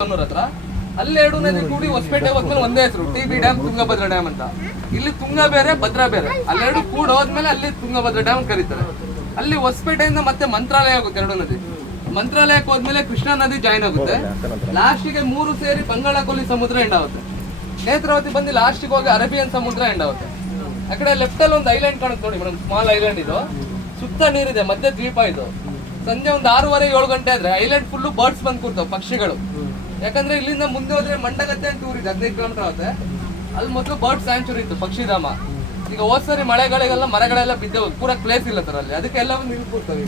ಹತ್ರ ಅಲ್ಲಿ ಎರಡು ನದಿ ಕೂಡಿ ಹೊಸಪೇಟೆ ಹೋದ್ಮೇಲೆ ಒಂದೇ ಹೆಸರು ಟಿ.ಬಿ ಡ್ಯಾಮ್, ತುಂಗಭದ್ರಾ ಡ್ಯಾಮ್ ಅಂತ. ಇಲ್ಲಿ ತುಂಗ ಬೇರೆ ಭದ್ರಾ ಬೇರೆ, ಅಲ್ಲೆರಡು ಕೂಡ ಹೋದ್ಮೇಲೆ ಅಲ್ಲಿ ತುಂಗಭದ್ರಾ ಡ್ಯಾಮ್ ಕರೀತಾರೆ. ಅಲ್ಲಿ ಹೊಸಪೇಟೆಯಿಂದ ಮತ್ತೆ ಮಂತ್ರಾಲಯ ಆಗುತ್ತೆ, ಎರಡು ನದಿ. ಮಂತ್ರಾಲಯಕ್ಕೆ ಹೋದ್ಮೇಲೆ ಕೃಷ್ಣಾ ನದಿ ಜಾಯಿನ್ ಆಗುತ್ತೆ. ಲಾಸ್ಟಿಗೆ ಮೂರು ಸೇರಿ ಬಂಗಾಳಕೊಲ್ಲಿ ಸಮುದ್ರ ಎಂಡ್ ಆಗುತ್ತೆ. ನೇತ್ರಾವತಿ ಬಂದು ಲಾಸ್ಟಿಗೆ ಹೋಗಿ ಅರೇಬಿಯನ್ ಸಮುದ್ರ ಎಂಡ್ ಆಗುತ್ತೆ. ಆ ಕಡೆ ಲೆಫ್ಟ್ ಅಲ್ಲಿ ಒಂದು ಐಲ್ಯಾಂಡ್ ಕಾಣುತ್ತೆ ನೋಡಿ ಮೇಡಮ್, ಸ್ಮಾಲ್ ಐಲ್ಯಾಂಡ್ ಇದು. ಸುತ್ತ ನೀರಿದೆ, ಮಧ್ಯೆ ದ್ವೀಪ ಇದು. ಸಂಜೆ ಒಂದು 6:30-7 ಗಂಟೆ ಆದ್ರೆ ಐಲ್ಯಾಂಡ್ ಫುಲ್ಲು ಬರ್ಡ್ಸ್ ಬಂದು ಕೂರ್ತಾವೆ, ಪಕ್ಷಿಗಳು. ಯಾಕಂದ್ರೆ ಇಲ್ಲಿಂದ ಮುಂದೆ ಹೋದ್ರೆ ಮಂಡಗತ್ತೆ ಅಂತ ಊರ್ ಇದೆ, 15 ಕಿಲೋಮೀಟರ್ ಆಗುತ್ತೆ. ಅಲ್ಲಿ ಮೊದಲು ಬರ್ಡ್ ಸ್ಯಾಂಚುರಿ ಇತ್ತು, ಪಕ್ಷಿಧಾಮ. ಈಗ ಹೋದ್ಸರಿ ಮಳೆಗಳಿಗೆಲ್ಲ ಮರಗಳೆಲ್ಲ ಬಿದ್ದವು, ಪೂರ ಪ್ಲೇಸ್ ಇಲ್ಲ ಸರ್ ಅಲ್ಲಿ, ಅದಕ್ಕೆ ಎಲ್ಲ ಒಂದು ನಿಲ್ಕೊಡ್ತಾವೆ.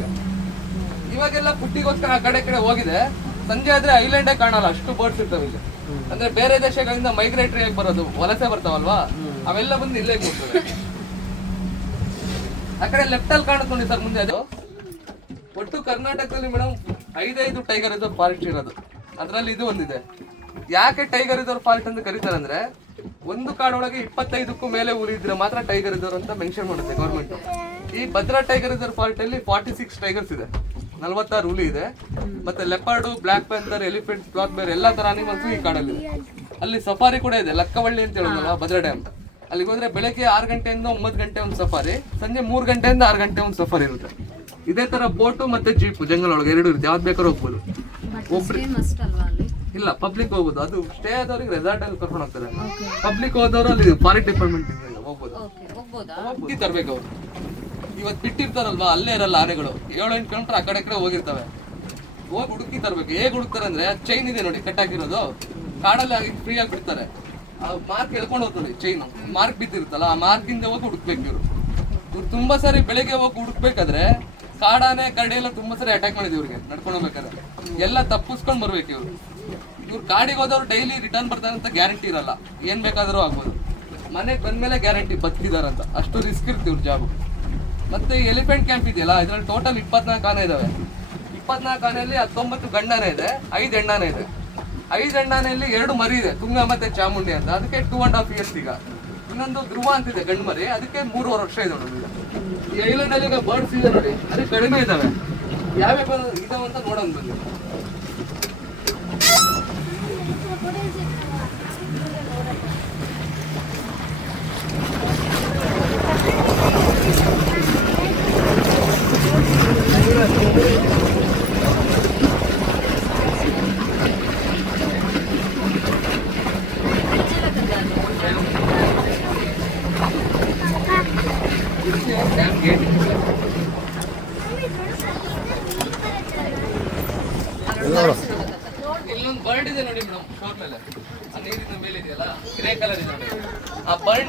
ಇವಾಗೆಲ್ಲ ಪುಟ್ಟಿಗೋಸ್ಕರ ಆ ಕಡೆ ಹೋಗಿದೆ. ಸಂಜೆ ಆದ್ರೆ ಐಲ್ಯಾಂಡೇ ಕಾಣಲ್ಲ, ಅಷ್ಟು ಬರ್ಡ್ಸ್ ಇರ್ತಾವೆ ಇಲ್ಲಿ. ಅಂದ್ರೆ ಬೇರೆ ದೇಶಗಳಿಂದ ಮೈಗ್ರೇಟರಿ ಆಗಿ ಬರೋದು, ವಲಸೆ ಬರ್ತಾವಲ್ವಾ, ಅವೆಲ್ಲ ಬಂದು ಇಲ್ಲೇ ಕೂರ್ತವೆ. ಆ ಕಡೆ ಲೆಫ್ಟ್ ಅಲ್ಲಿ ಕಾಣುತ್ತೆ ನೋಡಿ ಸರ್ ಮುಂದೆ. ಅದು ಒಟ್ಟು ಕರ್ನಾಟಕದಲ್ಲಿ ಮೇಡಮ್ 5 ಟೈಗರ್ ರಿಸರ್ವ್ ಫಾರೆಸ್ಟ್ ಇರೋದು. ಅದ್ರಲ್ಲಿ ಇದು ಒಂದಿದೆ. ಯಾಕೆ ಟೈಗರ್ ರಿಸರ್ವ್ ಫಾರೆಸ್ಟ್ ಅಂತ ಕರೀತಾರೆ ಅಂದ್ರೆ, ಒಂದು ಕಾಡೊಳಗೆ 25ಕ್ಕೂ ಮೇಲೆ ಹುಲಿ ಇದ್ರೆ ಮಾತ್ರ ಟೈಗರ್ ರಿಸರ್ವ್ ಅಂತ ಮೆನ್ಷನ್ ಮಾಡುತ್ತೆ ಗೌರ್ಮೆಂಟ್. ಈ ಭದ್ರಾ ಟೈಗರ್ ರಿಸರ್ವ್ ಫಾರೆಸ್ಟ್ ಅಲ್ಲಿ 46 ಟೈಗರ್ಸ್ ಇದೆ, 46 ಹುಲಿ ಇದೆ. ಮತ್ತೆ leopard, black panther, elephant, black bear ಎಲ್ಲ ತರ ಅನಿಮಲ್ಸ್ ಈ ಕಾಡಲ್ಲಿ. ಅಲ್ಲಿ ಸಫಾರಿ ಕೂಡ ಇದೆ, ಲಕ್ಕವಳ್ಳಿ ಅಂತ ಹೇಳೋದಲ್ಲ ಭದ್ರಾ ಡ್ಯಾಮ್. ಅಲ್ಲಿಗೆ ಹೋದ್ರೆ ಬೆಳಗ್ಗೆ 6 ಗಂಟೆಯಿಂದ 9 ಗಂಟೆ ಒಂದು ಸಫಾರಿ, ಸಂಜೆ 3 ಗಂಟೆಯಿಂದ 6 ಗಂಟೆ ಒಂದು ಸಫಾರಿ ಇರುತ್ತೆ. ಇದೇ ತರ ಬೋಟು ಮತ್ತೆ ಜೀಪು ಜಂಗಲ್ ಒಳಗೆ ಎರಡು ಇರುತ್ತೆ, ಯಾವ್ದು ಬೇಕಾದ್ರೂ ಹೋಗ್ಬೋದು. ಇಲ್ಲ, ಪಬ್ಲಿಕ್ ಹೋಗ್ಬೋದು. ಅದು ಸ್ಟೇ ಆದವ್ರಿಗೆ ರೆಸಾರ್ಟ್ ಅಲ್ಲಿ ಕರ್ಕೊಂಡು ಹೋಗ್ತಾರೆ. ಪಬ್ಲಿಕ್ ಹೋದವರು ಅಲ್ಲಿ ಫಾರೆಸ್ಟ್ ಡಿಪಾರ್ಟ್ಮೆಂಟ್ ಹೋಗ್ಬೋದು. ಹುಡುಕಿ ತರ್ಬೇಕು ಅವ್ರು. ಇವತ್ತು ಬಿಟ್ಟಿರ್ತಾರಲ್ವಾ, ಅಲ್ಲೇ ಇರಲ್ಲ ಆನೆಗಳು. 7-8 ಕಿಲೋಮೀಟರ್ ಆ ಕಡೆ ಹೋಗಿರ್ತವೆ. ಹೋಗಿ ಹುಡುಕಿ ತರ್ಬೇಕು. ಹೇಗೆ ಹುಡುಕ್ತಾರೆ ಅಂದ್ರೆ, ಚೈನ್ ಇದೆ ನೋಡಿ ಕಟ್ಟಾಕಿರೋದು, ಕಾಡಲ್ಲಿ ಆಗಿ ಫ್ರೀ ಆಗಿ ಬಿಡ್ತಾರೆ. ಆ ಮಾರ್ಕ್ ಎಳ್ಕೊಂಡು ಹೋಗ್ತಾರೆ, ಚೈನ್ ಮಾರ್ಕ್ ಬಿದ್ದಿರುತ್ತಲ್ಲ, ಆ ಮಾರ್ಕಿಂದ ಹೋಗಿ ಹುಡುಕ್ಬೇಕು ಇವ್ರು. ತುಂಬಾ ಸಾರಿ ಬೆಳಿಗ್ಗೆ ಹೋಗಿ ಹುಡುಕ್ಬೇಕಾದ್ರೆ ಕಾಡಾನೆ ಕರಡಿ ಎಲ್ಲ ತುಂಬಾ ಸರಿ ಅಟ್ಯಾಕ್ ಮಾಡಿದ್ವಿ ಇವ್ರಿಗೆ. ನಡ್ಕೊಂಡು ಹೋಗ್ಬೇಕಾದ್ರೆ ಎಲ್ಲ ತಪ್ಪಿಸ್ಕೊಂಡು ಬರ್ಬೇಕು ಇವ್ರು. ಕಾಡಿಗೆ ಹೋದವ್ರು ಡೈಲಿ ರಿಟರ್ನ್ ಬರ್ತಾರೆ ಅಂತ ಗ್ಯಾರಂಟಿ ಇರಲ್ಲ, ಏನ್ ಬೇಕಾದ್ರೂ ಆಗ್ಬೋದು. ಮನೆಗೆ ಬಂದ್ಮೇಲೆ ಗ್ಯಾರಂಟಿ ಬದುಕಿದಾರಂತ, ಅಷ್ಟು ರಿಸ್ಕ್ ಇರ್ತಿ ಇವ್ರ ಜಾಬ್. ಮತ್ತೆ ಎಲಿಫೆಂಟ್ ಕ್ಯಾಂಪ್ ಇದೆಯಲ್ಲ, ಇದ್ರಲ್ಲಿ ಟೋಟಲ್ 24 ಆನೆ ಇದಾವೆ. 24 ಆನೆಯಲ್ಲಿ 19 ಗಂಡಾನೆ ಇದೆ, 5 ಹೆಣ್ಣಾನೆ ಇದೆ. 5 ಹೆಣ್ಣಾನೆಯಲ್ಲಿ 2 ಮರಿ ಇದೆ, ತುಂಗ ಮತ್ತೆ ಚಾಮುಂಡಿ ಅಂತ. ಅದಕ್ಕೆ 2.5 years ಈಗ. ಇನ್ನೊಂದು ಧ್ರುವ ಅಂತಿದೆ ಗಂಡು ಮರಿ, ಅದಕ್ಕೆ 3.5 ವರ್ಷ ಇದೆ ನೋಡಿ. ಈ ಐಲ್ಯಾಂಡ್ ಅಲ್ಲಿ ಈಗ ಬರ್ಡ್ಸ್ ಇದೆ ನೋಡಿ, ಅದು ಕಡಿಮೆ ಇದಾವೆ. ಯಾವ್ಯಾವ ಇದಾವ ಅಂತ ನೋಡೋಣ ಬನ್ನಿ. ಇಲ್ಲೊಂದು ಬರ್ಡ್ ಇದೆ ನೋಡಿ ಮೇಡಮ್, ಶೋರ್ ಮೇಲೆ, ಆ ನೀರಿನ ಮೇಲೆ ಇದೆಯಲ್ಲ, ಗ್ರೇ ಕಲರ್ ಇದೆ ನೋಡಿ. ಆ ಬರ್ಡ್